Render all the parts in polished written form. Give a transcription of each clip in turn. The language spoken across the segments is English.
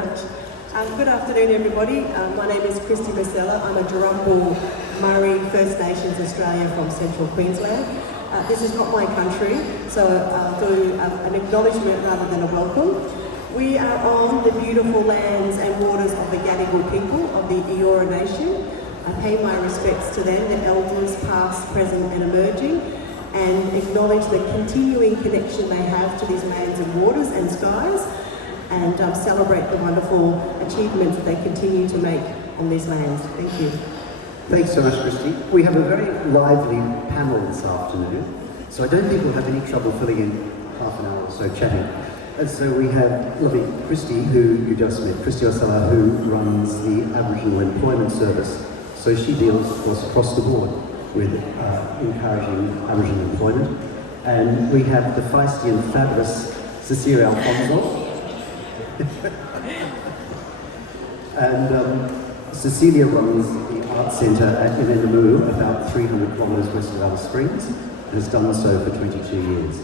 Good afternoon, everybody. My name is Kristy Masella. I'm a Jurrumbal Murray First Nations Australia from Central Queensland. This is not my country, so I'll do an acknowledgement rather than a welcome. We are on the beautiful lands and waters of the Ganu people of the Eora Nation. I pay my respects to them, the elders past, present and emerging, and acknowledge the continuing connection they have to these lands and waters and skies, and celebrate the wonderful achievements that they continue to make on these lands. Thank you. Thanks so much, Kristy. We have a very lively panel this afternoon, so I don't think we'll have any trouble filling in half an hour or so chatting. And so we have lovely Kristy, who you just met, Kristy Osella, who runs the Aboriginal Employment Service. So she deals, of course, across the board with encouraging Aboriginal employment. And we have the feisty and fabulous Cecilia Alfonso. And Cecilia runs the Art Centre at Inendamu, about 300 kilometres west of Alice Springs, and has done so for 22 years.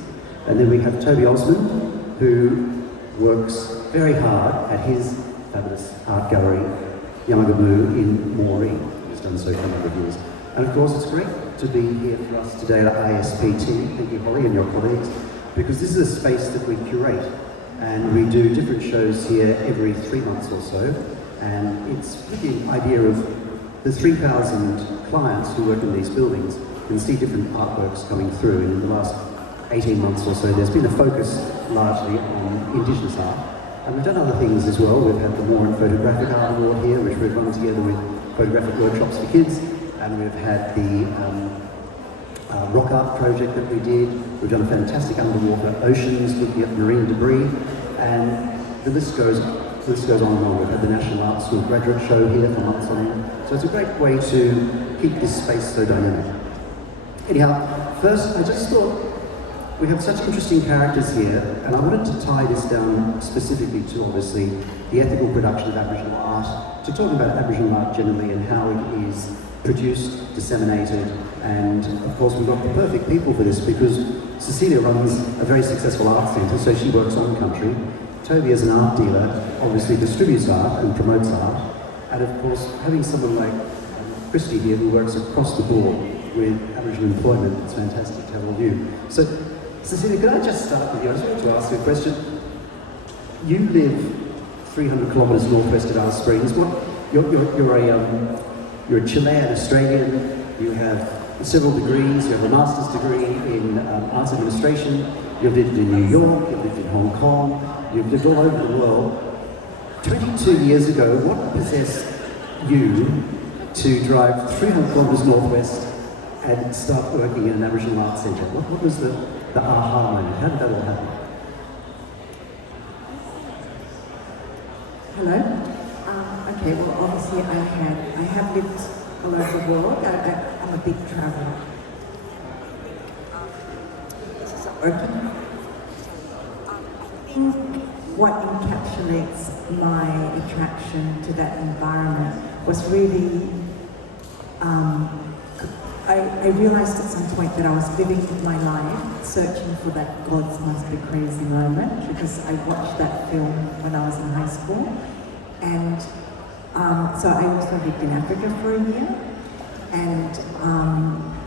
And then we have Toby Osmond, who works very hard at his fabulous art gallery, Yaama in Moree, has done so for a number of years. And of course, it's great to be here for us today at ISPT. Thank you, Holly, and your colleagues, because this is a space that we curate. And we do different shows here every 3 months or so. And it's with the idea of the 3,000 clients who work in these buildings can see different artworks coming through. And in the last 18 months or so, there's been a focus largely on Indigenous art. And we've done other things as well. We've had the More and Photographic Art Award here, which we've run together with photographic workshops for kids. And we've had the rock art project that we did. We've done a fantastic underwater oceans looking at marine debris, and the list goes on and on. We've had the National Art School graduate show here for months on end. So it's a great way to keep this space so dynamic. Anyhow, first I just thought we have such interesting characters here, and I wanted to tie this down specifically to obviously the ethical production of Aboriginal art, to talk about Aboriginal art generally and how it is produced, disseminated, and of course we've got the perfect people for this because Cecilia runs a very successful art centre, so she works on country. Toby, as an art dealer, obviously distributes art and promotes art, and of course having someone like Kristy here who works across the board with Aboriginal employment, it's fantastic to have all of you. So Cecilia, could I just start with you? I just wanted to ask you a question. You live 300 kilometres northwest of Alice Springs. You're a Chilean Australian, you have several degrees, you have a master's degree in arts administration, you've lived in New York, you've lived in Hong Kong, you've lived all over the world. 22 years ago, what possessed you to drive 300 kilometres northwest and start working in an Aboriginal Arts Centre? What was the aha moment? How did that all happen? Hello? Okay, well obviously I have lived all over the world. I'm a big traveller. Working. I think what encapsulates my attraction to that environment was really, I realised at some point that I was living my life searching for that God's must be crazy moment, because I watched that film when I was in high school. And so I also lived in Africa for a year, and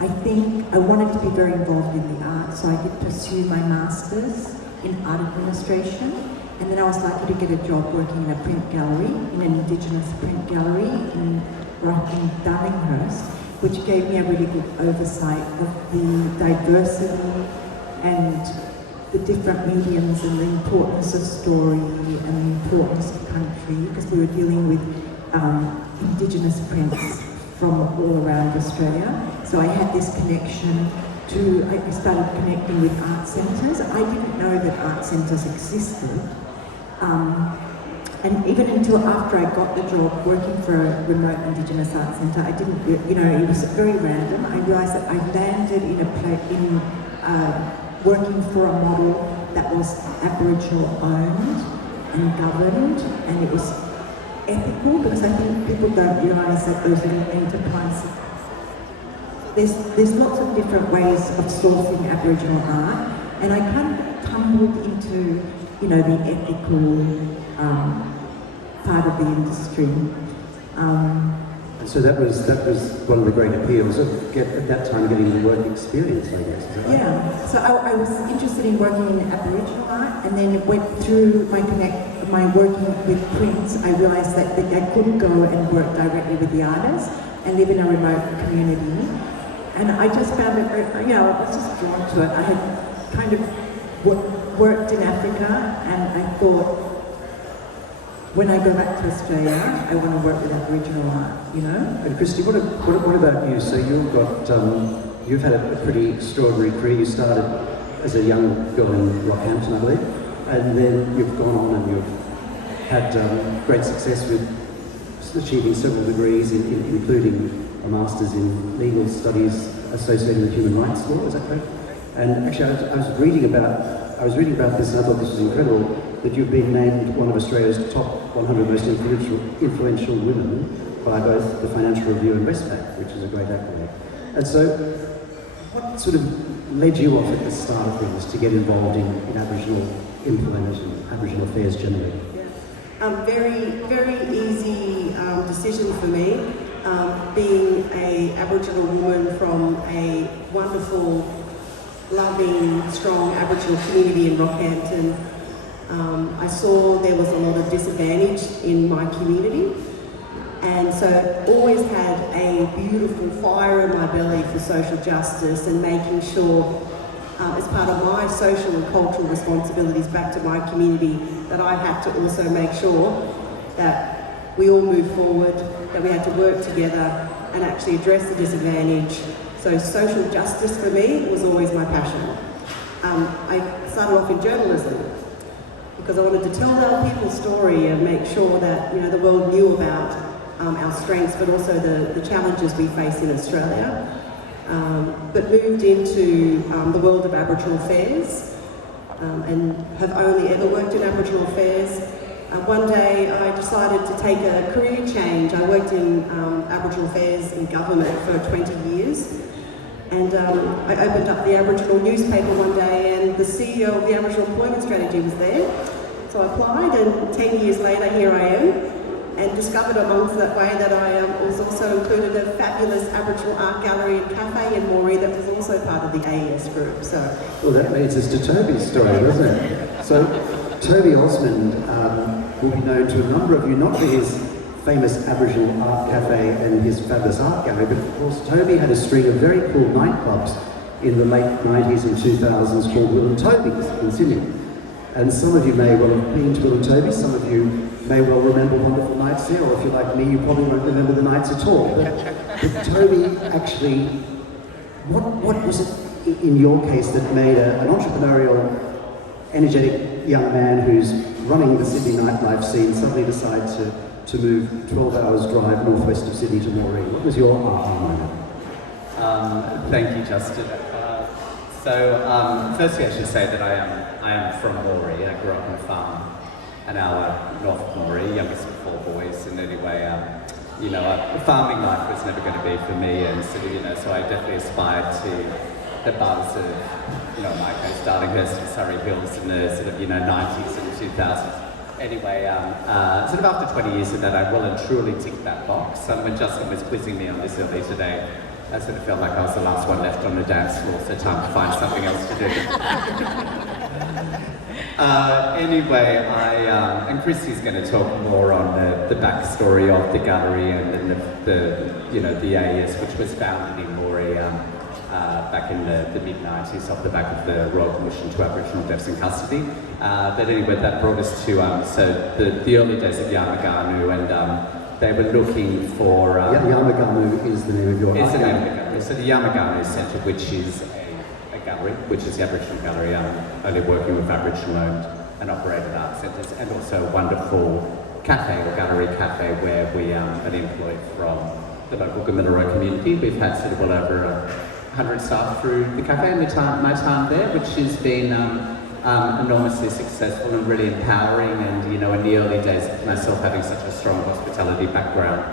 I think I wanted to be very involved in the arts, so I did pursue my master's in art administration, and then I was lucky to get a job working in a print gallery, in an Indigenous print gallery in Darlinghurst, which gave me a really good oversight of the diversity and the different mediums and the importance of story and the importance of country, because we were dealing with Indigenous prints from all around Australia. So I had this connection to, I started connecting with art centres. I didn't know that art centres existed. And even until after I got the job working for a remote Indigenous art centre, I didn't, it was very random. I realised that I landed in working for a model that was Aboriginal owned and governed, and it was ethical, because I think people don't realise that those little enterprises, there's lots of different ways of sourcing Aboriginal art, and I kind of tumbled into, the ethical of the industry. And so that was one of the great appeals of at that time getting the work experience, I guess. Is that right? Yeah, so I was interested in working in Aboriginal art, and then it went through my working with prints. I realised that I couldn't go and work directly with the artists and live in a remote community. And I just found it, I was just drawn to it. I had kind of worked in Africa, and I thought, when I go back to Australia, I want to work with Aboriginal art, And Kristy, what about you? So you've had a pretty extraordinary career. You started as a young girl in Rockhampton, I believe, and then you've gone on and you've had great success with achieving several degrees, including a master's in legal studies associated with human rights law. Is that correct? And actually, I was reading about this, and I thought this was incredible, that you've been named one of Australia's top 100 most influential women by both the Financial Review and Westpac, which is a great accolade. And so, what sort of led you off at the start of things to get involved in Aboriginal employment and Aboriginal affairs generally? Very, very easy decision for me. Being an Aboriginal woman from a wonderful, loving, strong Aboriginal community in Rockhampton, I saw there was a lot of disadvantage in my community, and so always had a beautiful fire in my belly for social justice and making sure, as part of my social and cultural responsibilities back to my community, that I had to also make sure that we all move forward, that we had to work together and actually address the disadvantage. So social justice for me was always my passion. I started off in journalism because I wanted to tell our people's story and make sure that the world knew about our strengths, but also the challenges we face in Australia. But moved into the world of Aboriginal affairs and have only ever worked in Aboriginal affairs. One day I decided to take a career change. I worked in Aboriginal affairs in government for 20 years. And I opened up the Aboriginal newspaper one day, and the CEO of the Aboriginal Employment Strategy was there. So I applied, and 10 years later, here I am, and discovered amongst that way that I was also included a fabulous Aboriginal art gallery and cafe in Moree that was also part of the AES group. So, well, that leads us to Toby's story, doesn't it? So, Toby Osmond will be known to a number of you, not for his famous Aboriginal art cafe and his fabulous art gallery, but of course Toby had a string of very cool nightclubs in the late 90s and 2000s called Will and Toby's in Sydney. And some of you may well have been to Will and Toby's, some of you may well remember wonderful nights there, or if you're like me, you probably won't remember the nights at all. But Toby actually, what was it in your case that made an entrepreneurial, energetic young man who's running the Sydney nightlife scene suddenly decide to move 12 hours drive northwest of Sydney to Moree? What was your aha moment? Thank you, Justin. Firstly, I should say that I am from Moree. I grew up on a farm an hour north of Moree, youngest of 4 boys, and anyway, farming life was never going to be for me, and so I definitely aspired to the buzz of, my case, Darlinghurst and Surrey Hills in the 90s and 2000s. Anyway, after 20 years of that, I well and truly ticked that box. When Justin was quizzing me on this earlier today, I sort of felt like I was the last one left on the dance floor, so time to find something else to do. And Kristy's going to talk more on the backstory of the gallery and then the AES, which was founded in Moree back in the mid-90s off the back of the Royal Commission to Aboriginal Deafs in Custody. But anyway, that brought us to the early days of Yaama Ganu, and they were looking for... Yaama Ganu is the name of your art gallery. It's the name of the gallery. So the Yaama Ganu Centre, which is a gallery, which is the Aboriginal gallery, only working with Aboriginal-owned and operated art centres, and also a wonderful cafe or gallery cafe where we are employed from the local Gamilaroi community. We've had sort of well over 100 staff through the cafe in my time there, which has been enormously successful and really empowering. And in the early days of myself having such a strong hospitality background,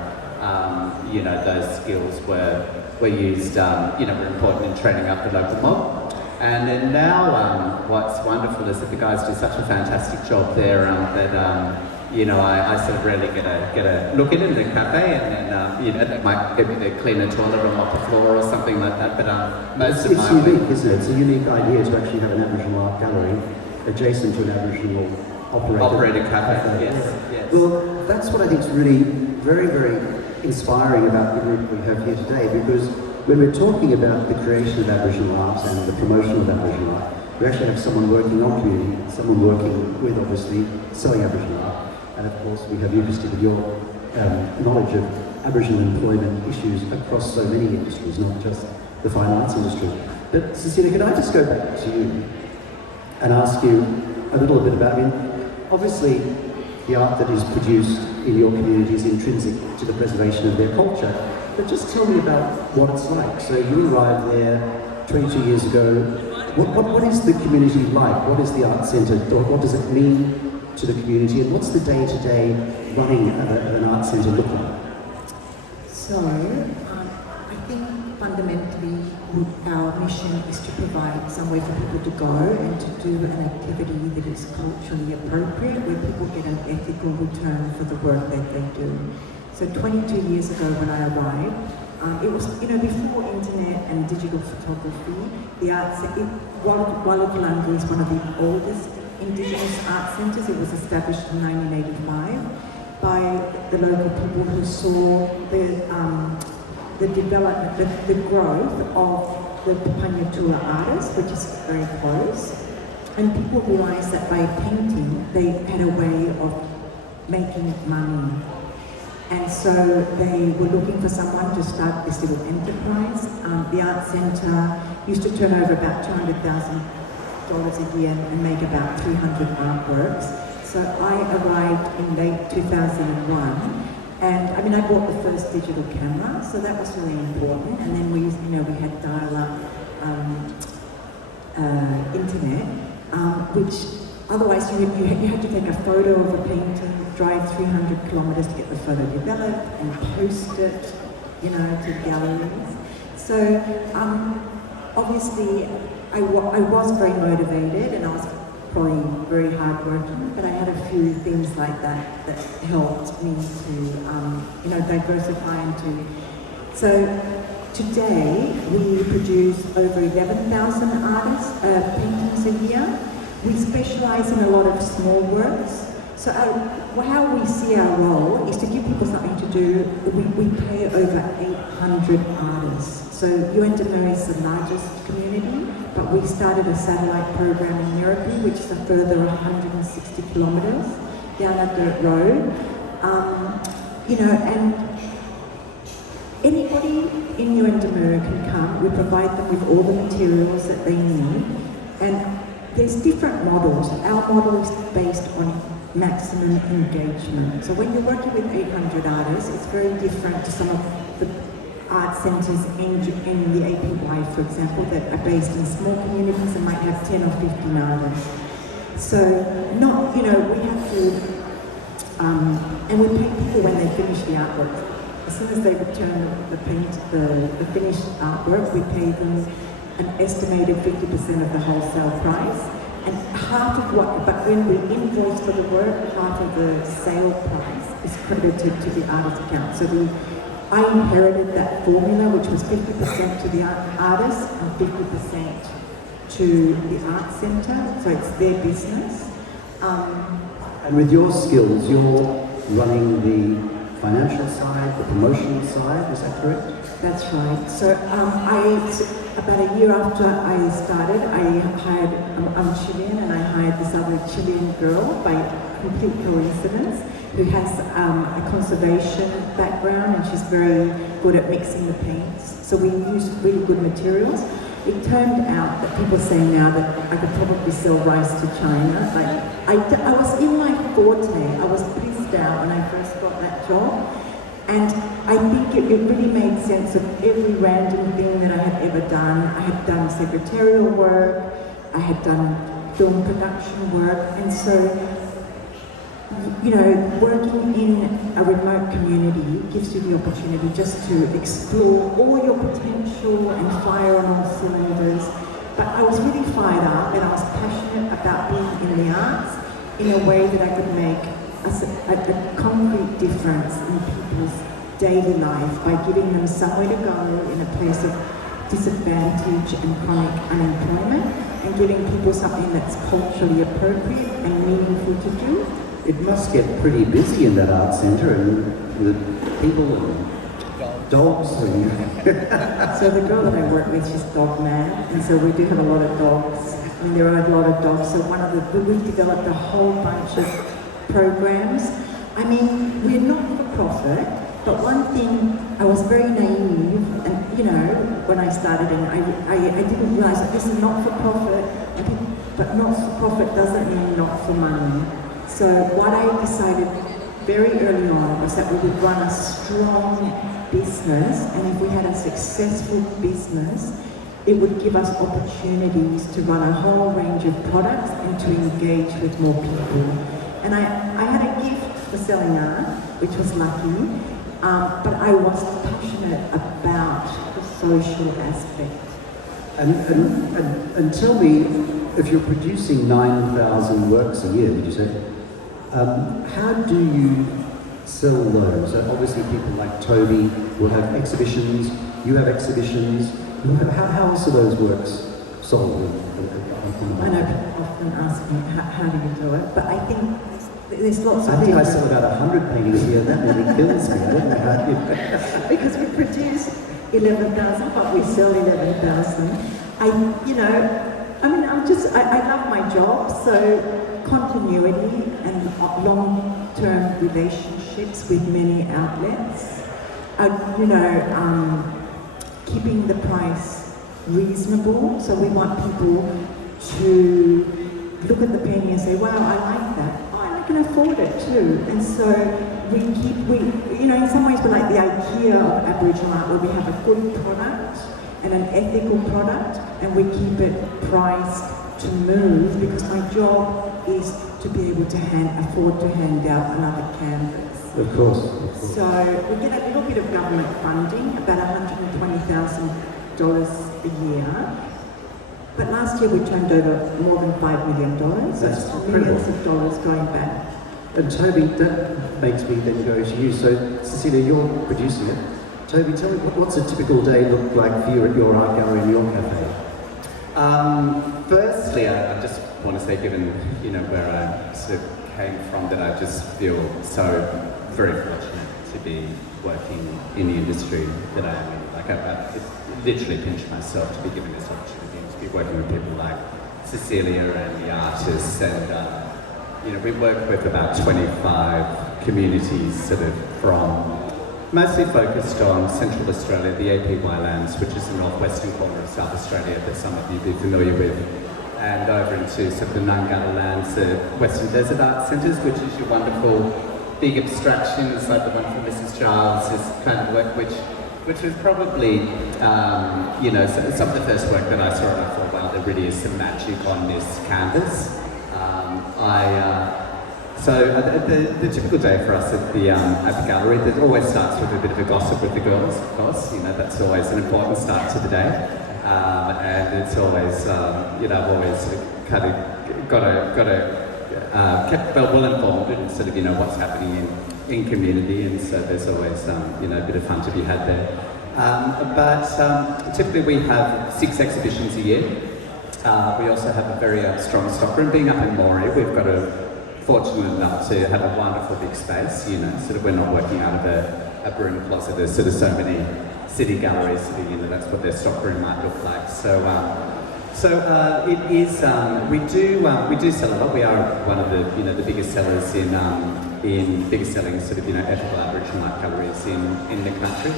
those skills were used, were important in training up the local mob. And then now, what's wonderful is that the guys do such a fantastic job there that I sort of rarely get a look in the cafe, and then they might get me to clean a toilet or mop a floor or something like that. But most of it's my unique, isn't it? It's a unique idea to actually have an Aboriginal art gallery adjacent to an Aboriginal operated cafe. Yes. Well, that's what I think is really very, very inspiring about the group we have here today, because when we're talking about the creation of Aboriginal art and the promotion of Aboriginal art, we actually have someone working on community, someone working with, obviously, selling Aboriginal art, and of course we have you, Kristy, with your knowledge of Aboriginal employment issues across so many industries, not just the fine arts industry. But Cecilia, can I just go back to you and ask you a little bit about, obviously the art that is produced in your community is intrinsic to the preservation of their culture, but just tell me about what it's like. So you arrived there 22 years ago. What is the community like? What is the art centre? What does it mean to the community? And what's the day-to-day running of an art centre look like? So, I think fundamentally our mission is to provide somewhere for people to go and to do an activity that is culturally appropriate, where people get an ethical return for the work that they do. So 22 years ago when I arrived, it was, before internet and digital photography, the art centre, Warlukurlangu is one of the oldest Indigenous art centres. It was established in 1985 by the local people who saw the development, the growth of the Panyatula artists, which is very close. And people realised that by painting, they had a way of making money. And so they were looking for someone to start this little enterprise. The art centre used to turn over about $200,000 a year and make about 300 artworks. So I arrived in late 2001, and I bought the first digital camera, so that was really important. And then we had dial-up internet, which otherwise you had to take a photo of a painting, drive 300 kilometres to get the photo developed and post it, to galleries. So obviously I was very motivated, and I was probably very hardworking, but I had a few things like that that helped me to diversify into. So today we produce over 11,000 artists paintings a year. We specialise in a lot of small works. So how we see our role is to give people something to do. We pay over 800 artists. So Yaama is the largest community, but we started a satellite program in Nairobi, which is a further 160 kilometres down a dirt road. And anybody in Yaama can come. We provide them with all the materials that they need. And there's different models. Our model is based on maximum engagement. So when you're working with 800 artists, it's very different to some of the art centres in the APY, for example, that are based in small communities and might have 10 or 15 artists. So we have to, and we pay people when they finish the artwork. As soon as they return the finished artwork, we pay them an estimated 50% of the wholesale price, and but when we invoice for the work, half of the sale price is credited to the artist account. So I inherited that formula, which was 50% to the artist and 50% to the art centre, so it's their business. And with your skills, you're running the financial side, the promotional side, is that correct? That's right. So about a year after I started, I hired, I'm Chilean, and I hired this other Chilean girl by complete coincidence, who has a conservation background, and she's very good at mixing the paints. So we used really good materials. It turned out that people say now that I could probably sell rice to China. I was in my forte. I was pissed out when I first got that job. And I think it really made sense of every random thing that I had ever done. I had done secretarial work, I had done film production work, and so, working in a remote community gives you the opportunity just to explore all your potential and fire on all cylinders. But I was really fired up, and I was passionate about being in the arts in a way that I could make a concrete difference in people's daily life by giving them somewhere to go in a place of disadvantage and chronic unemployment, and giving people something that's culturally appropriate and meaningful to do. It must get pretty busy in that art centre, and with people and dogs and... So the girl that I work with, she's dog mad, and so we do have a lot of dogs. I mean, there are a lot of dogs, so we've developed a whole bunch of programs. I mean, we're not for profit, but one thing, I was very naive, and you know, when I started, and I didn't realise that this is not for profit, but not for profit doesn't mean not for money. So what I decided very early on was that we would run a strong business, and if we had a successful business, it would give us opportunities to run a whole range of products and to engage with more people. And I had a gift for selling art, which was lucky, but I was passionate about the social aspect. And tell me, if you're producing 9,000 works a year, did you say? How do you sell those? Obviously people like Toby will have exhibitions, you have exhibitions. How else are those works sold? I know people often ask me, how do you do it? But I think there's lots of I think I different... sell about 100 paintings here, and that nearly kills me. I don't know how you... Because we produce 11,000, but we sell 11,000. I love my job, so continuity and long-term relationships with many outlets. Keeping the price reasonable, so we want people to look at the painting and say, wow, I like that. Oh, and I can afford it too. And so in some ways we're like the IKEA of Aboriginal art, where we have a good product and an ethical product, and we keep it priced to move, because my job is to be able to afford to hand out another canvas. Of course. So we get a little bit of government funding, about $120,000 a year. But last year we turned over more than $5 million. That's so incredible. Millions of dollars going back. And Toby, that makes me then go to you. So Cecilia, you're producing it. Toby, tell me, what's a typical day look like for you at your art gallery in your cafe? Firstly, I just want to say, given where I sort of came from, that I just feel so very fortunate to be working in the industry that I am in. Like I literally pinch myself to be given this opportunity and to be working with people like Cecilia and the artists, and we work with about 25 communities, sort of from mostly focused on Central Australia, the APY lands, which is the northwestern corner of South Australia that some of you will be familiar with, and over into sort of the Ngungalla lands, the Western Desert Art Centres, which is your wonderful big abstractions like the one from Mrs. Giles, this kind of work which was probably, some of the first work that I saw, and I thought, wow, there really is some magic on this canvas. So the typical day for us at the gallery, that always starts with a bit of a gossip with the girls, of course. That's always an important start to the day. And it's always, I've always kind of kept well informed and sort of, what's happening in community, and so there's always, a bit of fun to be had there. But typically we have 6 exhibitions a year. We also have a very strong stockroom. Being up in Moree, we've got fortunate enough to have a wonderful big space, sort of we're not working out of a broom closet. There's sort of so many city galleries, that's what their stockroom might look like. So it is, we do sell a lot. We are one of the biggest sellers in biggest selling sort of, ethical Aboriginal art galleries in the country.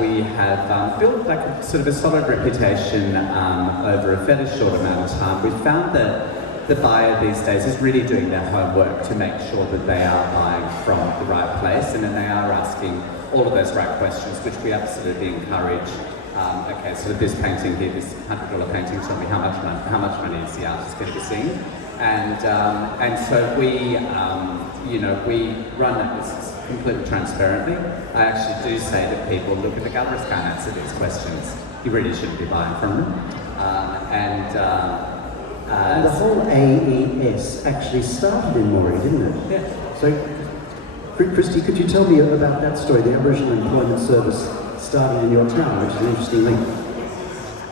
We have built like a sort of a solid reputation over a fairly short amount of time. We found that the buyer these days is really doing their homework to make sure that they are buying from the right place, and then they are asking all of those right questions, which we absolutely encourage. Okay, so this painting here, this $100 painting, tell me how much money is the artist going to be seeing? And so we, we run this completely transparently. I actually do say that people, look, at the galleries can't answer these questions. You really shouldn't be buying from them. And the whole AES actually started in Moree, didn't it? Yeah. So, Kristy, could you tell me about that story, the Aboriginal Employment Service starting in your town, which is an interesting link?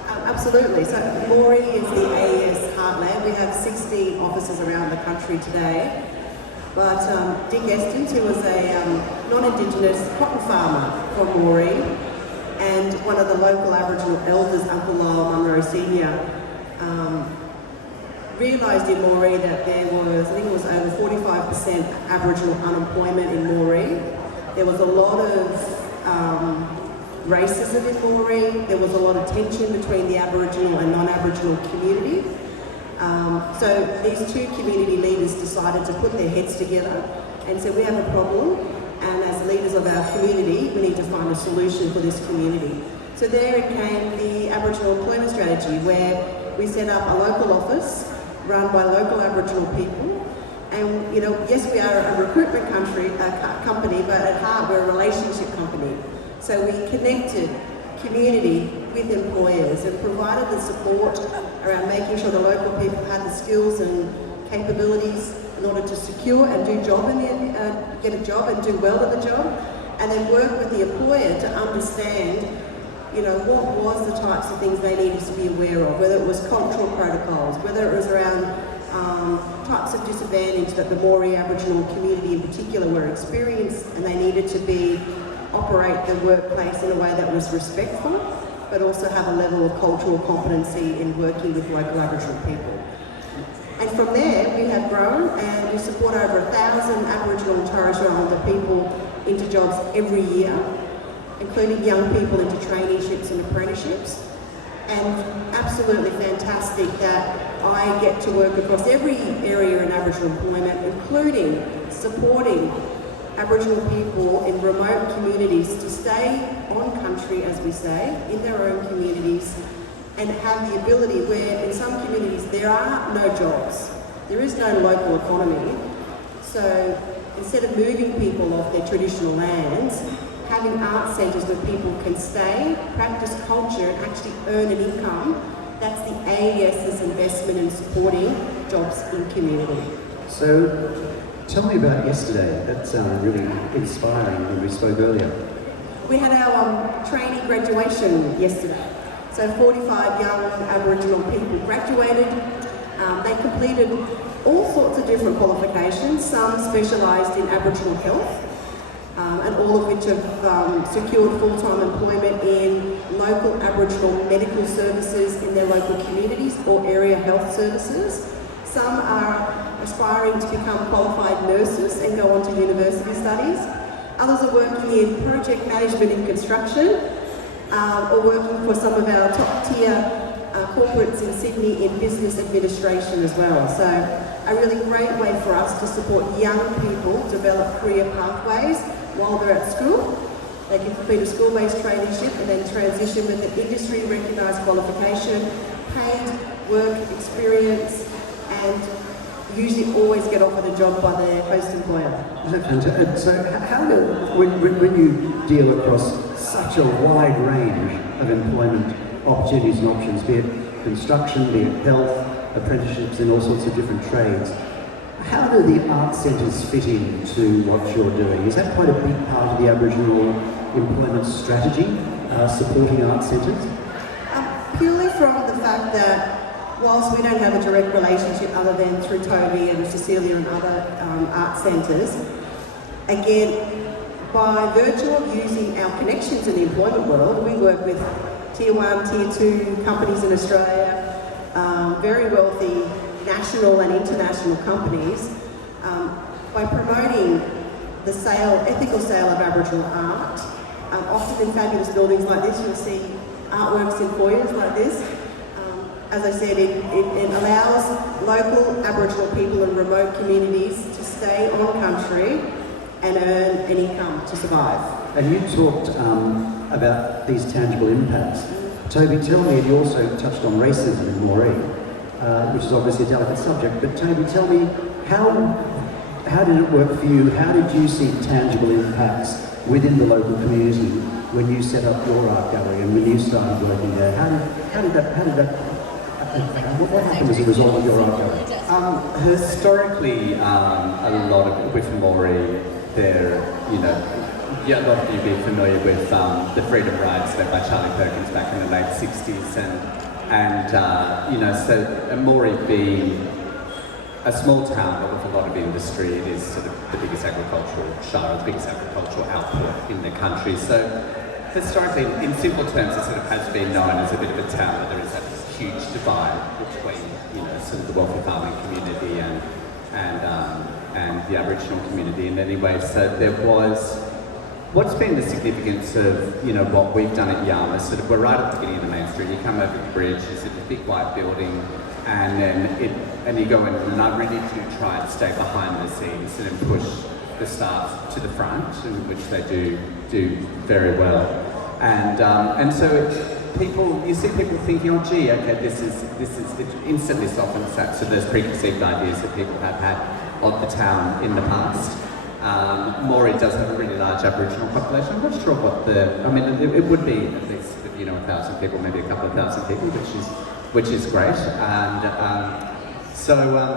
Absolutely. So Moree is the AES heartland. We have 60 offices around the country today. But Dick Estons, who was a non-Indigenous cotton farmer from Moree, and one of the local Aboriginal elders, Uncle Lyle Munro Senior, realised in Moree that there was, I think it was over 45% Aboriginal unemployment in Moree. There was a lot of racism in Moree. There was a lot of tension between the Aboriginal and non-Aboriginal community. So these two community leaders decided to put their heads together and said, we have a problem, and as leaders of our community, we need to find a solution for this community. So there came the Aboriginal Employment Strategy, where we set up a local office run by local Aboriginal people. And you know, yes, we are a recruitment company, but at heart we're a relationship company. So we connected community with employers and provided the support around making sure the local people had the skills and capabilities in order to secure and get a job and do well at the job, and then work with the employer to understand, you know, what was the types of things they needed to be aware of, whether it was cultural protocols, whether it was around types of disadvantage that the Moree Aboriginal community in particular were experienced, and they needed to operate the workplace in a way that was respectful, but also have a level of cultural competency in working with local Aboriginal people. And from there, we have grown, and we support over 1,000 Aboriginal and Torres Strait Islander people into jobs every year, including young people into traineeships and apprenticeships. And absolutely fantastic that I get to work across every area in Aboriginal employment, including supporting Aboriginal people in remote communities to stay on country, as we say, in their own communities, and have the ability where in some communities there are no jobs, there is no local economy. So instead of moving people off their traditional lands, having art centres where people can stay, practice culture and actually earn an income, that's the AES's investment in supporting jobs in community. So tell me about yesterday. That sounded really inspiring when we spoke earlier. We had our trainee graduation yesterday. So 45 young Aboriginal people graduated. They completed all sorts of different qualifications. Some specialised in Aboriginal health, and all of which have secured full-time employment in local Aboriginal medical services in their local communities or area health services. Some are aspiring to become qualified nurses and go on to university studies. Others are working in project management in construction, or working for some of our top-tier corporates in Sydney in business administration as well. So a really great way for us to support young people develop career pathways while they're at school. They can complete a school-based traineeship and then transition with an industry-recognised qualification, paid work experience, and usually always get offered a job by their host employer. So how do, when you deal across such a wide range of employment opportunities and options, be it construction, be it health, apprenticeships in all sorts of different trades, how do the art centres fit into what you're doing? Is that quite a big part of the Aboriginal employment strategy, supporting art centres? Purely from the fact that whilst we don't have a direct relationship other than through Toby and Cecilia and other art centres, again, by virtue of using our connections in the employment world, we work with Tier 1, Tier 2 companies in Australia, very wealthy national and international companies. By promoting the ethical sale of Aboriginal art, often in fabulous buildings like this, you'll see artworks in foyers like this. As I said, it allows local Aboriginal people in remote communities to stay on country and earn an income to survive. And you talked about these tangible impacts. Toby, tell me, and you also touched on racism in Moree, which is obviously a delicate subject, but Toby, tell me, how did it work for you? How did you see tangible impacts within the local community when you set up your art gallery and when you started working there? What happened as a result of your art gallery? Historically, a lot of with Maori, there, a lot of you be familiar with the freedom rides led by Charlie Perkins back in the late 60s, and so Maori being a small town but with a lot of industry, it is sort of the biggest agricultural shire, the biggest agricultural output in the country. So historically, in simple terms, it sort of has been known as a bit of a town where there is that huge divide between, sort of the wealthy farming community and the Aboriginal community in many ways. So there was, what's been the significance of, what we've done at Yaama, sort of, we're right at the beginning of the main street, you come over the bridge, you see the big white building, and then you go in, and I really do try and stay behind the scenes and then push the staff to the front, which they do very well. And so you see people thinking, oh gee, okay, this is it instantly softens that, so there's preconceived ideas that people have had of the town in the past. Maori does have a really large Aboriginal population. I'm not sure what it would be at least, 1,000 people, maybe a couple of thousand people, which is great.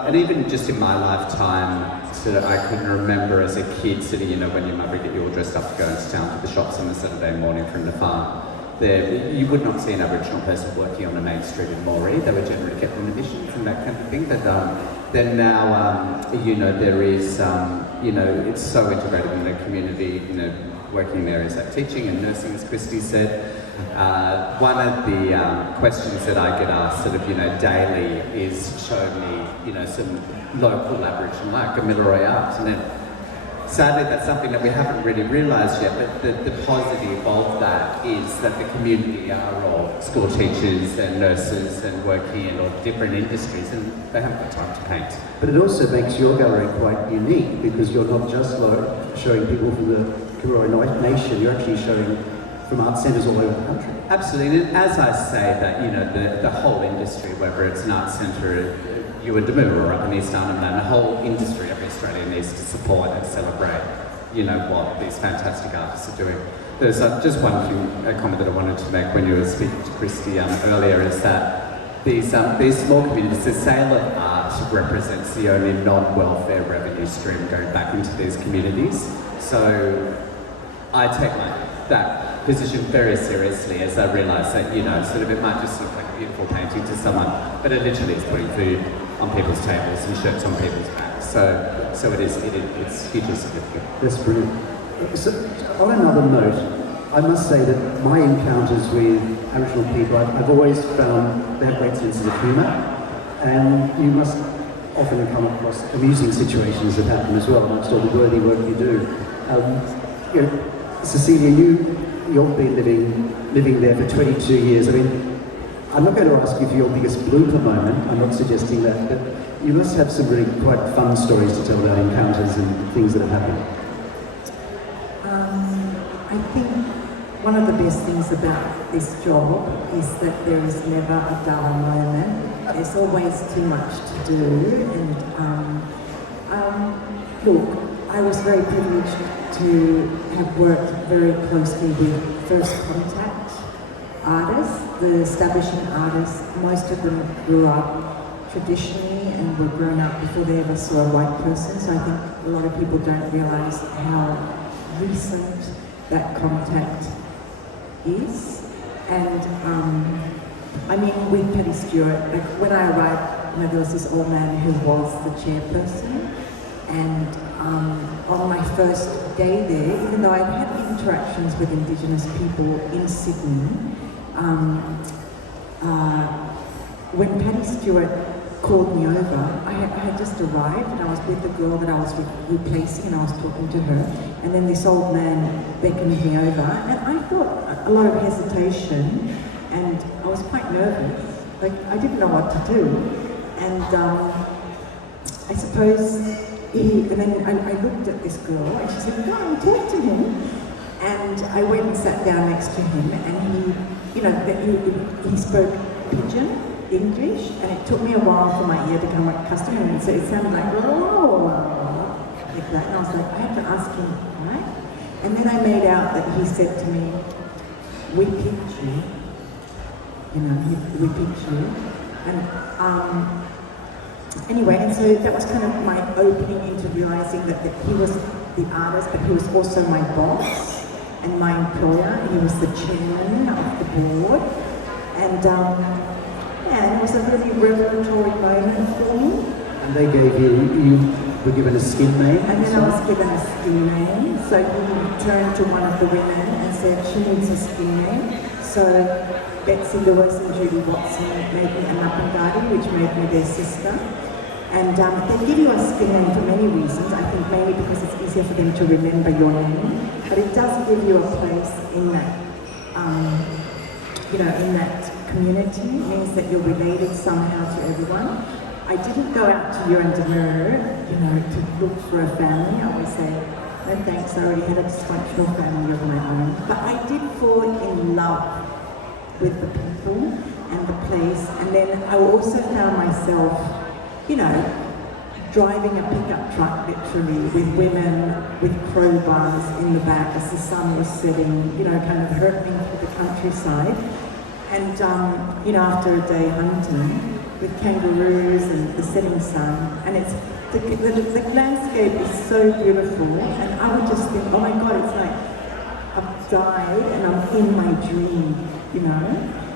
And even just in my lifetime, sort of, I can remember as a kid, sort of, when your mother get you all dressed up to go into town to the shops on a Saturday morning from the farm. You would not see an Aboriginal person working on a main street in Maori. They were generally kept in additions and that kind of thing. But then now, there is, it's so integrated in the community, working in areas like teaching and nursing, as Kristy said. One of the questions that I get asked sort of, daily is show me, some local Aboriginal, like Gamilaroi art. And then, sadly, that's something that we haven't really realised yet, but the positive of that is that the community are all school teachers and nurses and working in all different industries, and they haven't got time to paint. But it also makes your gallery quite unique, because you're not just showing people from the Gamilaroi Nation, you're actually showing from art centres all over the country. Absolutely, and as I say that, the whole industry, whether it's an art centre, Yuendamu or up in East Arnhem Land, the whole industry of Australia needs to support and celebrate, what these fantastic artists are doing. There's just one comment that I wanted to make when you were speaking to Kristy earlier, is that these small communities, the sale of art represents the only non-welfare revenue stream going back into these communities. So I take that position very seriously, as I realise that, sort of it might just look like a beautiful painting to someone, but it literally is putting food on people's tables and shirts on people's backs. So it's hugely significant. That's brilliant. So, on another note, I must say that my encounters with Aboriginal people, I've always found they have great senses of humour, and you must often come across amusing situations that happen as well, amongst all the worthy work you do. Cecilia, you've been living there for 22 years. I mean, I'm not going to ask you for your biggest blooper moment, I'm not suggesting that, but you must have some really quite fun stories to tell about encounters and things that have happened. I think one of the best things about this job is that there is never a dull moment. There's always too much to do, and look, I was very privileged to have worked very closely with First Contact artists, the establishing artists. Most of them grew up traditionally and were grown up before they ever saw a white person, so I think a lot of people don't realise how recent that contact is. And I mean, with Patty Stewart, like when I arrived, there was this old man who was the chairperson, and on my first day there, even though I'd had interactions with Indigenous people in Sydney, when Patty Stewart called me over, I had just arrived and I was with the girl that I was replacing, and I was talking to her, and then this old man beckoned me over, and I thought a lot of hesitation, and I was quite nervous, like I didn't know what to do, and I suppose and then I looked at this girl and she said, go and talk to him, and I went and sat down next to him, and he spoke pidgin English, and it took me a while for my ear to come accustomed to it, so it sounded like, oh, like that, and I was like, I had to ask him, right? And then I made out that he said to me, we picked you, we picked you, and Anyway, and so that was kind of my opening into realizing that he was the artist, but he was also my boss and my employer. He was the chairman of the board. And yeah, it was a really revelatory moment for me. And they gave you were given a skin name? And then I was given a skin name. So he turned to one of the women and said, she needs a skin name. So Betsy Lewis and Judy Watson made me a Napangadi, which made me their sister. And they give you a skin name for many reasons. I think mainly because it's easier for them to remember your name. But it does give you a place in that, in that community. It means that you're related somehow to everyone. I didn't go out to Yurandamu, to look for a family. I always say, no thanks, I already had a dysfunctional family of my own. But I did fall in love with the people and the place. And then I also found myself driving a pickup truck literally with women with crowbars in the back as the sun was setting, kind of hurtling through the countryside. And, after a day hunting with kangaroos and the setting sun, and it's the landscape is so beautiful, and I would just think, oh my God, it's like I've died and I'm in my dream,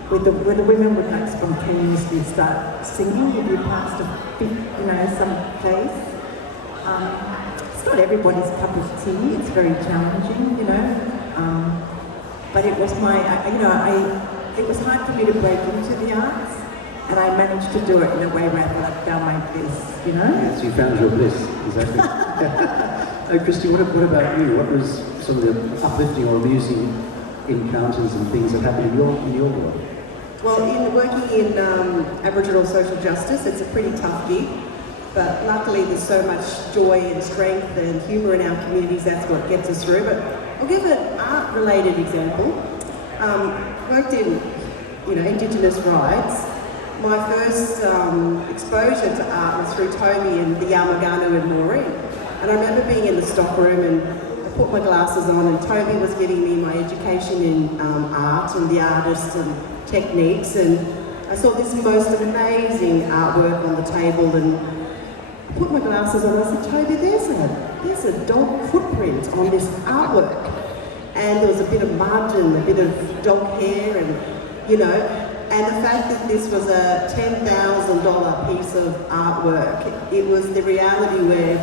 where the women would like spontaneously start singing if you passed some place. It's not everybody's cup of tea. It's very challenging, but it was it was hard for me to break into the arts, and I managed to do it in a way where I thought I found my bliss, Yes, you found your bliss, exactly. Kristy, what about you? What was some of the uplifting or amusing encounters and things that happened in your world? Well, in working in Aboriginal social justice, it's a pretty tough gig, but luckily there's so much joy and strength and humour in our communities. That's what gets us through. But I'll give an art-related example. Worked in, Indigenous rights. My first exposure to art was through Toby and the Yaama, Ganu and Maureen. And I remember being in the stock room and I put my glasses on and Toby was giving me my education in art and the artists and techniques, and I saw this most amazing artwork on the table and I put my glasses on and I said, Toby, there's a dog footprint on this artwork. And there was a bit of mud and a bit of dog hair and, and the fact that this was a $10,000 piece of artwork, it was the reality where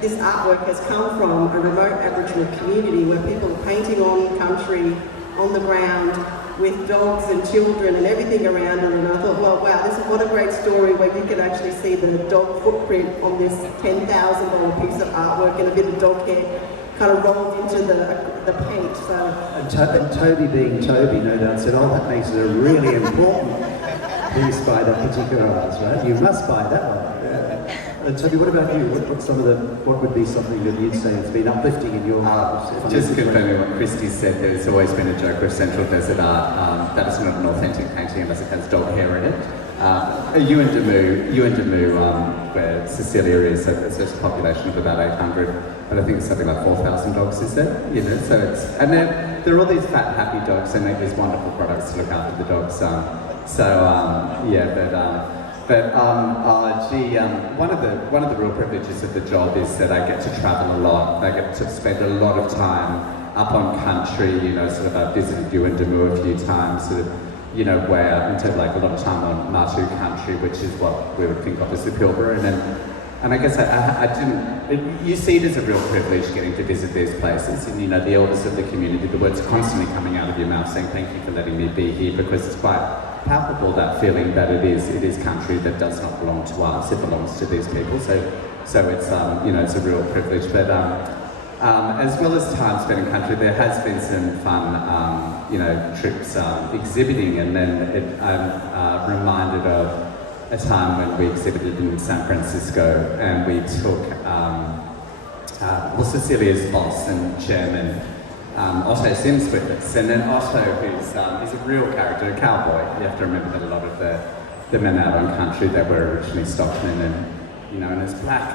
this artwork has come from a remote Aboriginal community where people are painting on country, on the ground, with dogs and children and everything around it, and I thought, well, wow, what a great story where you can actually see the dog footprint on this $10,000 piece of artwork and a bit of dog hair kind of rolled into the paint. So. And Toby being Toby, no doubt said, oh, that makes it a really important piece by that particular artist, right? You must buy that one. Yeah. And Toby, what about you? What would be something that you'd say has been uplifting in your art? Just confirming what Kristy said, there's always been a joke with Central Desert art that it's not an authentic painting unless it has dog hair in it. Yurandamu, where Cecilia is, so there's a population of about 800, but I think it's something like 4,000 dogs, is there? So it's, and there are all these fat, happy dogs, and they make these wonderful products to look after the dogs. One of the real privileges of the job is that I get to travel a lot. I get to spend a lot of time up on country. I've visited Yurandamu a few times. Way out into like a lot of time on Matu country, which is what we would think of as the Pilbara, and I guess I didn't. You see it as a real privilege getting to visit these places, and the elders of the community. The words constantly coming out of your mouth saying thank you for letting me be here, because it's quite palpable, that feeling that it is country that does not belong to us. It belongs to these people. So it's it's a real privilege. But as well as time spent in country, there has been some fun trips exhibiting, and then I'm reminded of a time when we exhibited in San Francisco, and we took Cecilia's boss and chairman, Otto Sims, with us. And then Otto, who's a real character, a cowboy. You have to remember that a lot of the men out on country that were originally stockmen, and as black,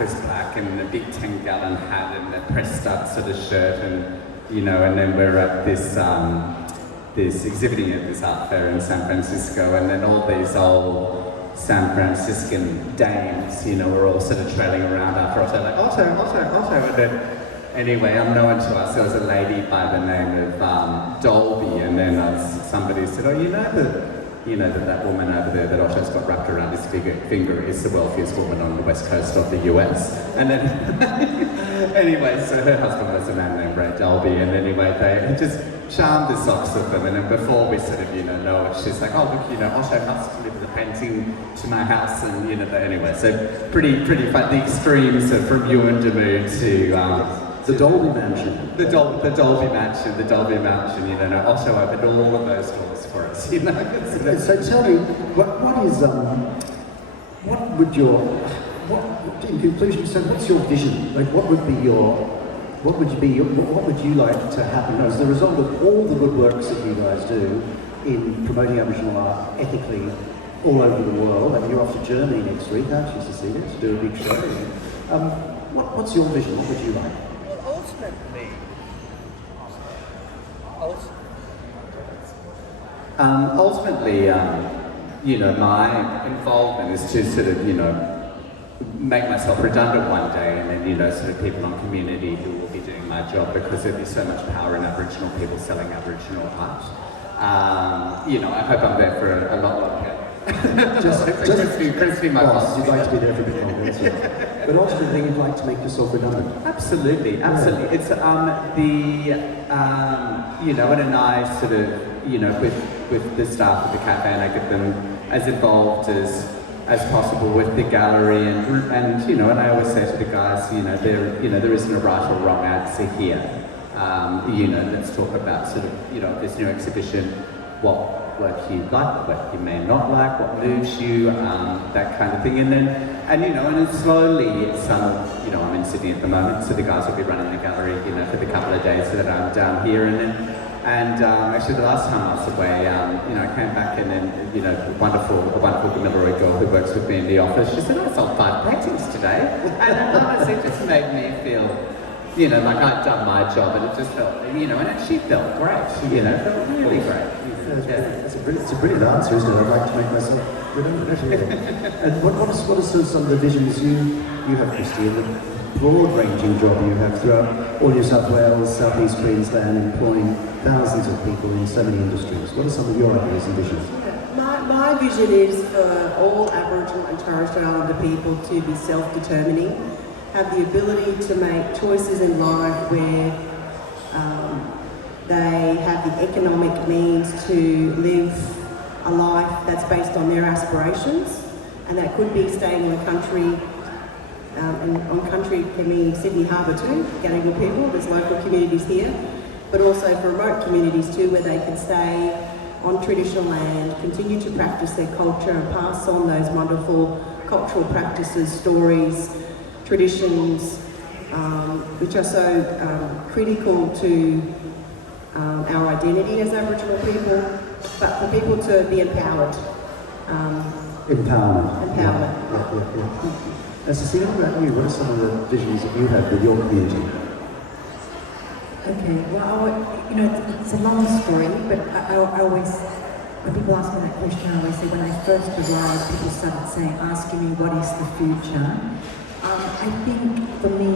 and a big 10-gallon hat and a pressed up sort of shirt, and then we're at this exhibiting at this art fair in San Francisco, and then all these old San Franciscan dames, you know, were all sort of trailing around after Otto, like, Otto, and then, anyway, unknown to us, there was a lady by the name of Dolby, and then somebody said, oh, you know that woman over there that Otto's got wrapped around his finger is the wealthiest woman on the west coast of the US. And then, anyway, so her husband was a man named Ray Dolby, and anyway, they just charmed the socks of them, and then before we sort of, know it, she's like, oh, look, Otto must deliver the painting to my house, and, anyway, so pretty fun. The extremes are from Yuendamu to, the Dolby Mansion. The Dolby Mansion, Otto opened all of those doors for us, So tell me, in conclusion, so what's your vision? Like, what would you like to happen as a result of all the good works that you guys do in promoting Aboriginal art ethically all over the world? And you're off to Germany next week, aren't you, Cecilia, to do a big show? What's your vision? What would you like? Ultimately, my involvement is to sort of, make myself redundant one day, and then, sort of people on community who will be doing my job, because there'd be so much power in Aboriginal people selling Aboriginal art. I hope I'm there for a lot longer. Kristy, my boss, you'd like to be there for a bit longer, that's right. But ultimately, you'd like to make yourself redundant. Absolutely. It's Ed and I sort of, with the staff of the cafe, and I get them as involved as possible with the gallery, and and I always say to the guys, there isn't a right or wrong answer here. Let's talk about sort of, this new exhibition, what work you like, what you may not like, what moves you, that kind of thing. And then slowly I'm in Sydney at the moment, so the guys will be running the gallery, for the couple of days that I'm down here. And actually the last time I was away, I came back, and then, a wonderful Gamilaroi girl who works with me in the office, she said, I sold 5 paintings today. And honestly, it just made me feel, like I'd done my job, and it just felt, and she felt great, felt really great. It's a brilliant answer, isn't it? I'd like to make myself redundant. And what are some of the visions you have, Kristy, and the broad-ranging job you have throughout all New South Wales, South East Queensland, employing thousands of people in so many industries? What are some of your ideas and visions? My vision is for all Aboriginal and Torres Strait Islander people to be self-determining, have the ability to make choices in life where they have the economic means to live a life that's based on their aspirations, and that could be staying on country, and on country can mean Sydney Harbour too, Ganu people, there's local communities here, but also for remote communities too, where they can stay on traditional land, continue to practice their culture and pass on those wonderful cultural practices, stories, traditions, which are so critical to our identity as Aboriginal people, but for people to be empowered. Empowerment. Yeah. Cecilia, what about you? What are some of the visions that you have with your community? Okay, well, it's a long story, but I always, when people ask me that question, I always say when I first arrived, people started asking me, what is the future? I think for me,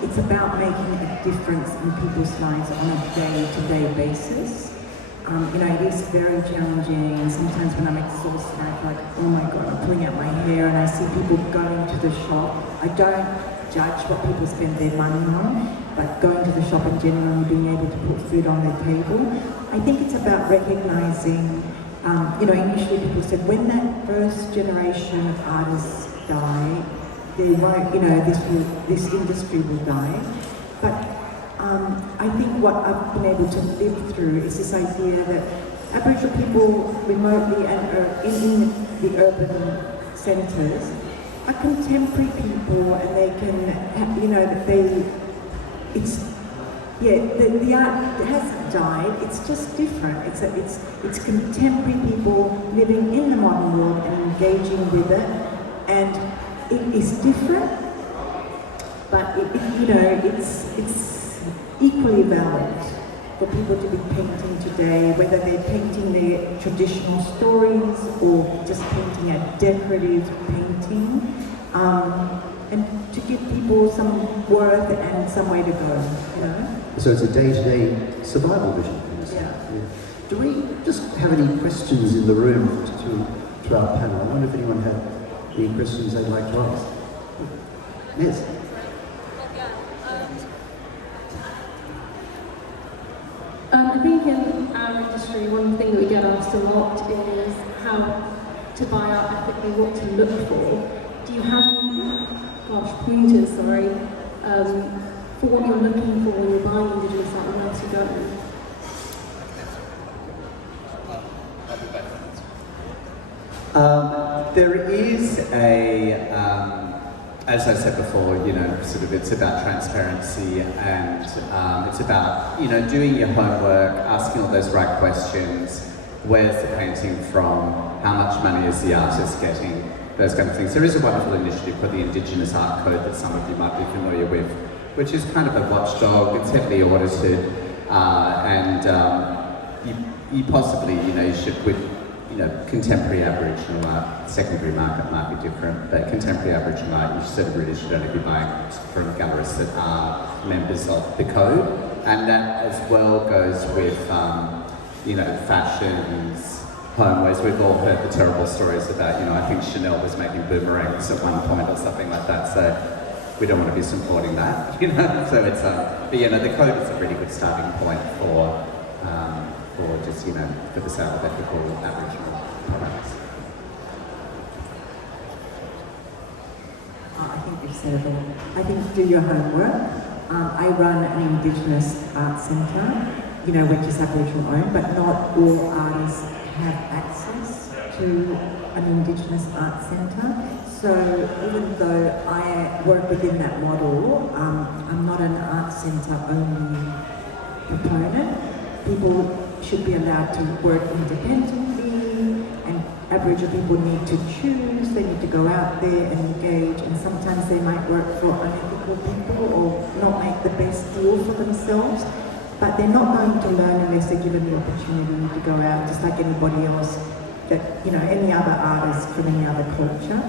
it's about making a difference in people's lives on a day-to-day basis. It is very challenging, and sometimes when I'm exhausted, I feel like, oh my God, I'm pulling out my hair, and I see people going to the shop. I don't judge what people spend their money on, but going to the shop and genuinely being able to put food on their table. I think it's about recognising, initially people said, when that first generation of artists die, they won't, this industry will die. But I think what I've been able to live through is this idea that Aboriginal people remotely and in the urban centres are contemporary people, and they can, the art hasn't died. It's just different. It's contemporary people living in the modern world and engaging with it, and it is different, but it's equally valid for people to be painting today, whether they're painting their traditional stories or just painting a decorative painting, and to give people some worth and some way to go, you know? So it's a day-to-day survival vision. Yeah. Do we just have any questions in the room to our panel? I wonder if anyone had any questions they'd like to ask. Yes. I think in our industry, one thing that we get asked a lot is how to buy art ethically, what to look for. Do you have any, pointers, for what you're looking for when you're buying Indigenous art and else you don't? There is as I said before, you know, sort of it's about transparency and it's about, you know, doing your homework, asking all those right questions. Where's the painting from? How much money is the artist getting? Those kind of things. There is a wonderful initiative called the Indigenous Art Code that some of you might be familiar with, which is kind of a watchdog. It's heavily audited, and you possibly, you know, you should with, you know, contemporary Aboriginal art, secondary market might be different, but contemporary Aboriginal art, you sort of really should only be buying from galleries that are members of the code, and that as well goes with, you know, fashions, homewares. We've all heard the terrible stories about, you know, I think Chanel was making boomerangs at one point or something like that, so we don't want to be supporting that, you know, so it's, but you know, the code is a really good starting point for just, you know, for the sale of ethical Aboriginal products. I think you've said it all. I think do your homework. I run an Indigenous art centre, you know, which is Aboriginal owned, but not all artists have access to an Indigenous art centre. So even though I work within that model, I'm not an art centre only proponent. People should be allowed to work independently, and Aboriginal people need to choose, they need to go out there and engage, and sometimes they might work for unethical people or not make the best deal for themselves, but they're not going to learn unless they're given the opportunity to go out, just like anybody else, that, you know, any other artist from any other culture.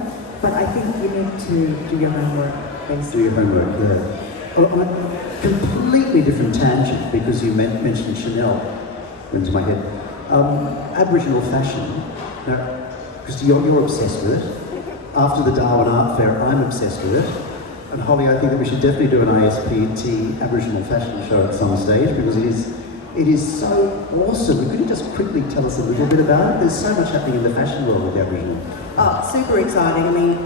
But I think you need to do your homework, basically. Do your homework, yeah. On a completely different tangent, because you mentioned Chanel, into my head. Aboriginal fashion. Now, Kristy, you're obsessed with it. After the Darwin Art Fair, I'm obsessed with it. And Holly, I think that we should definitely do an ISPT Aboriginal fashion show at some stage, because it is so awesome. Could you just quickly tell us a little bit about it? There's so much happening in the fashion world with the Aboriginal. Oh, super exciting. I mean,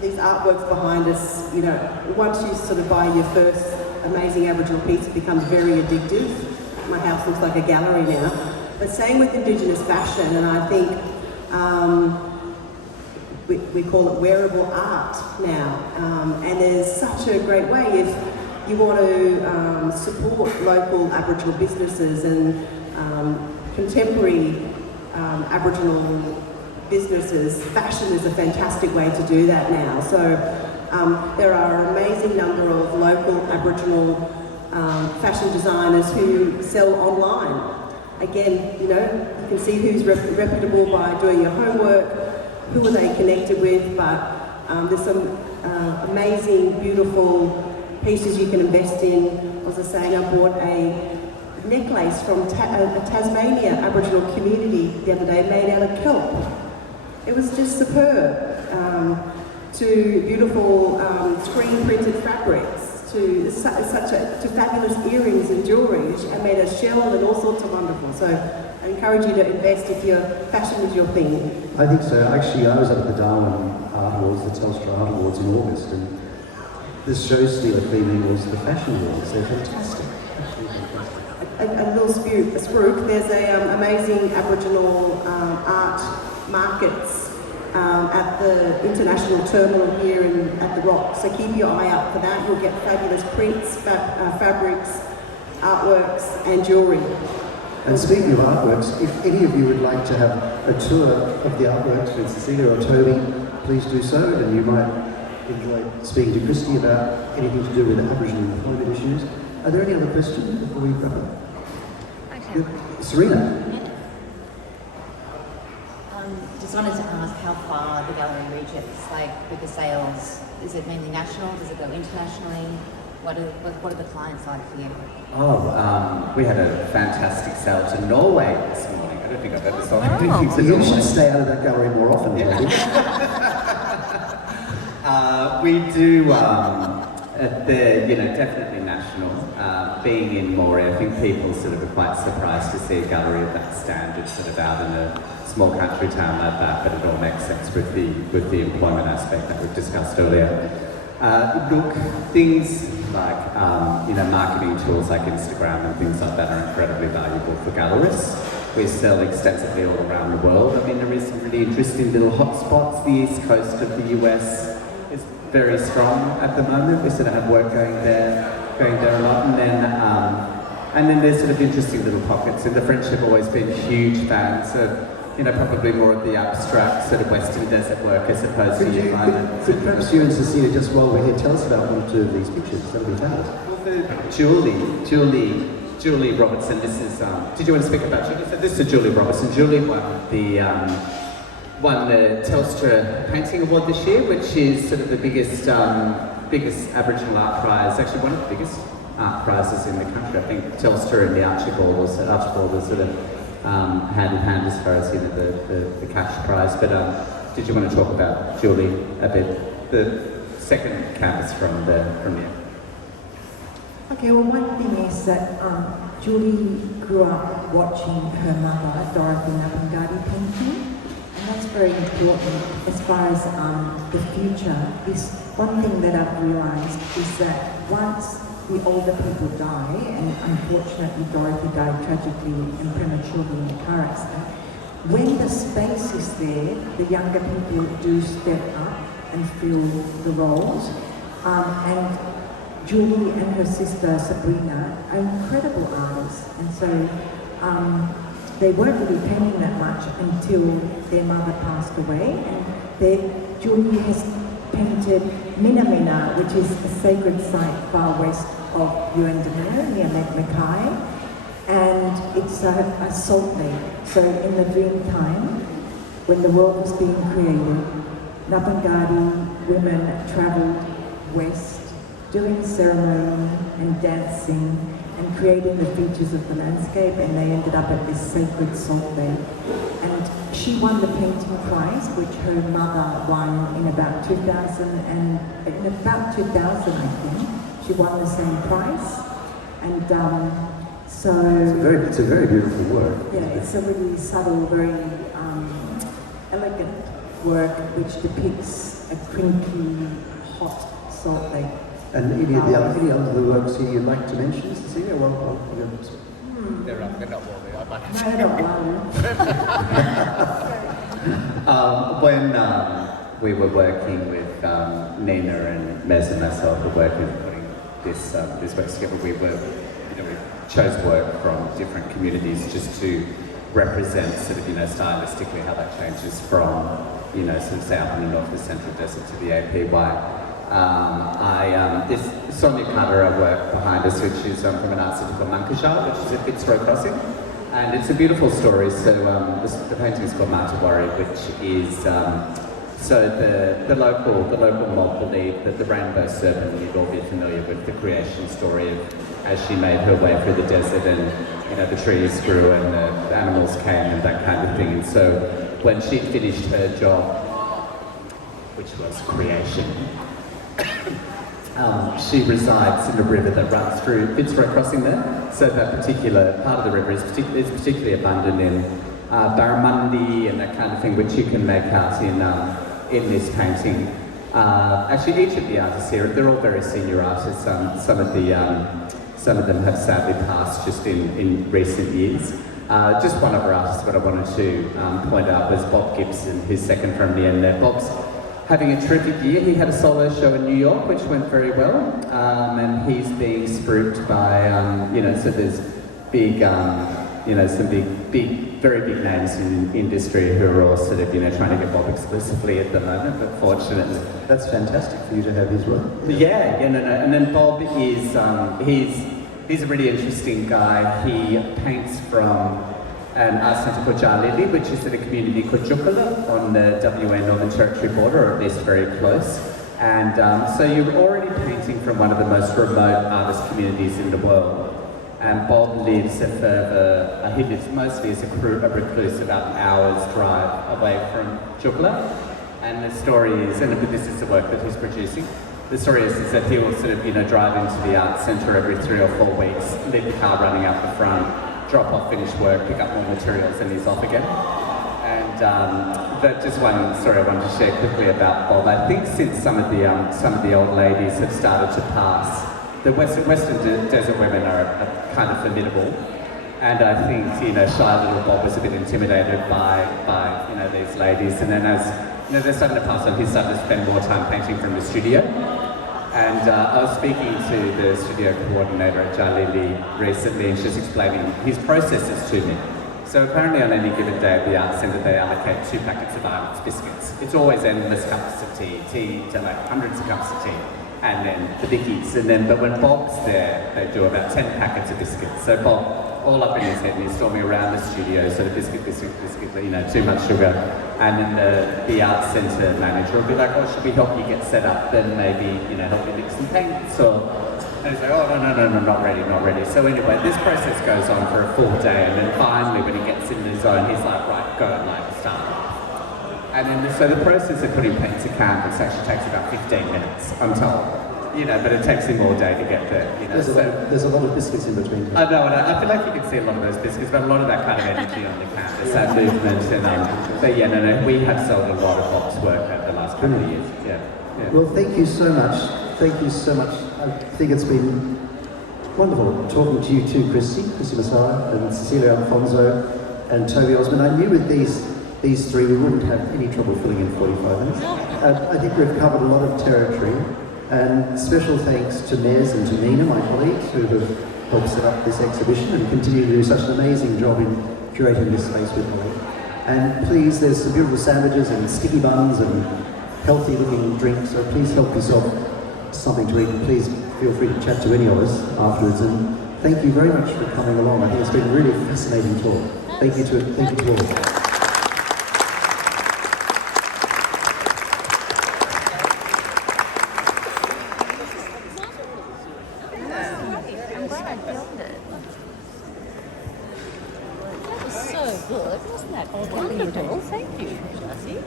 these artworks behind us, you know, once you sort of buy your first amazing Aboriginal piece, it becomes very addictive. My house looks like a gallery now. But same with Indigenous fashion, and I think we call it wearable art now. And there's such a great way if you want to support local Aboriginal businesses and contemporary Aboriginal businesses. Fashion is a fantastic way to do that now. So there are an amazing number of local Aboriginal fashion designers who sell online. Again, you know, you can see who's reputable by doing your homework, who are they connected with, but there's some amazing, beautiful pieces you can invest in. As I was saying, I bought a necklace from a Tasmania Aboriginal community the other day made out of kelp. It was just superb. To beautiful screen printed fabrics, to fabulous earrings and jewellery, and made a shell and all sorts of wonderful. So I encourage you to invest if your fashion is your thing. I think so. Actually, I was up at the Darwin Art Awards, the Telstra Art Awards in August, and this show stealer theme was the fashion awards. They're fantastic. A little spruik, there's an amazing Aboriginal art markets at the international terminal here at the Rock. So keep your eye out for that. You'll get fabulous prints, fabrics, artworks and jewellery. And speaking of artworks, if any of you would like to have a tour of the artworks with Cecilia or Toby, please do so, and you might enjoy speaking to Kristy about anything to do with Aboriginal employment issues. Are there any other questions before we wrap up? Serena. Just wanted to ask how far the gallery reaches, like with the sales. Is it mainly national? Does it go internationally? What are the clients like for you? We had a fantastic sale to Norway this morning. I don't think I've ever sold anything So to you Norway. should stay out of that gallery more often, Toby. We do, definitely national. Being in Maury, I think people sort of are quite surprised to see a gallery of that standard sort of out in a small country town like that, but it all makes sense with the employment aspect that we've discussed earlier. Look, things like marketing tools like Instagram and things like that are incredibly valuable for gallerists. We sell extensively all around the world. I mean, there is some really interesting little hotspots. The east coast of the US is very strong at the moment. We sort of have work going there a lot, and then there's sort of interesting little pockets. And the French have always been huge fans of, probably more of the abstract sort of Western desert work as opposed to your climate. Could perhaps you and Cecilia, just while we're here, tell us about one or two of these pictures that we found? Julie Robertson, this is, did you want to speak about Julie? So this is Julie Robertson. Julie won the Telstra Painting Award this year, which is sort of the biggest Aboriginal art prize, actually one of the biggest art prizes in the country. I think Telstra and the Archibald are sort of hand in hand as far as the cash prize. But did you want to talk about Julie a bit? The second canvas from the premiere. Okay, well, one thing is that Julie grew up watching her mother, Dorothy Napangadi, painting, and that's very important as far as the future. Is one thing that I've realised is that once the older people die, and unfortunately Dorothy died tragically and prematurely in a car accident, when the space is there, the younger people do step up and fill the roles. And Julie and her sister Sabrina are incredible artists, and so they weren't really painting that much until their mother passed away. And Julie has painted Minamina, which is a sacred site far west of Yuendamu, near Mackay, and it's a salt lake. So in the dream time, when the world was being created, Napangadi women travelled west, doing ceremony and dancing and creating the features of the landscape, and they ended up at this sacred salt lake. And she won the painting prize, which her mother won in about 2000, I think. She won the same prize, and so It's a very beautiful work. yeah, it's a really subtle, very elegant work which depicts a crinkly, hot salt lake. And any other works here you'd like to mention, Cecilia? They're not worried. No, not one. When we were working with Nina and Mez and myself, were working on putting this work together, we chose work from different communities just to represent sort of, stylistically how that changes from, sort of say up in the north, the central desert to the APY. This Sonia Carter work behind us, which is from an art centre called Mankashar, which is at Fitzroy Crossing, and it's a beautiful story. So the painting is called Matawari, which is the local mob believe that the rainbow serpent, you'd all be familiar with the creation story of as she made her way through the desert, and the trees grew and the animals came and that kind of thing. And so when she finished her job, which was creation, she resides in a river that runs through Fitzroy Crossing there. So that particular part of the river is particularly abundant in barramundi and that kind of thing, which you can make out in this painting. Actually, each of the artists here, they're all very senior artists. Some of them have sadly passed just in recent years. Just one other artist that I wanted to point out was Bob Gibson, his second from the end there. Bob's having a terrific year. He had a solo show in New York, which went very well, and he's being spruiked by, so there's big, some big, very big names in the industry who are all sort of, trying to get Bob exclusively at the moment, but fortunately. That's fantastic for you to have his work. Yeah, no. And then Bob is, He's a really interesting guy. He paints from an art centre called Jalili, which is in a community called Jukala on the WA Northern Territory border, or at least very close. And so you're already painting from one of the most remote artist communities in the world. And Bob lives he lives mostly as a recluse about an hour's drive away from Jukala. And the story is, and this is the work that he's producing, the story is that he will sort of, drive into the art centre every 3 or 4 weeks, leave the car running out the front, drop off finished work, pick up more materials, and he's off again. And that just one story I wanted to share quickly about Bob. I think since some of the old ladies have started to pass, the Western desert women are kind of formidable. And I think, shy little Bob was a bit intimidated by these ladies. And then as they're starting to pass on, he started to spend more time painting from the studio. And I was speaking to the studio coordinator at Jalili recently, and she's explaining his processes to me. So apparently on any given day at the art centre, they allocate 2 packets of Arnott's biscuits. It's always endless cups of tea to like hundreds of cups of tea, and then the bickies. But when Bob's there, they do about 10 packets of biscuits. So Bob, all up in his head, and he's storming around the studio, sort of biscuit, too much sugar. And then the art centre manager will be like, oh, should we help you get set up and maybe, help you mix some paints? And he's like, oh, no, not ready. So anyway, this process goes on for a full day, and then finally when he gets in the zone, he's like, right, go, start. And then so the process of putting paint to canvas actually takes about 15 minutes, I'm told. But it takes him all day to get there. There's a lot of biscuits in between. I know, and I feel like you can see a lot of those biscuits, but a lot of that kind of energy on the canvas, that movement, and but yeah, no, we have sold a lot of Bob's work over the last couple of years. Yeah. Well, thank you so much. Thank you so much. I think it's been wonderful talking to you too, Kristy Masella, and Cecilia, Alfonso, and Toby Osmond. I knew with these 3 we wouldn't have any trouble filling in 45 minutes. I think we've covered a lot of territory. And special thanks to Nez and to Nina, my colleagues, who have helped set up this exhibition and continue to do such an amazing job in curating this space with me. And please, there's some beautiful sandwiches and sticky buns and healthy looking drinks, so please help yourself something to eat, and please feel free to chat to any of us afterwards. And thank you very much for coming along. I think it's been a really fascinating talk. Thank you to all. So good, wasn't that wonderful? Thank you, Jessie.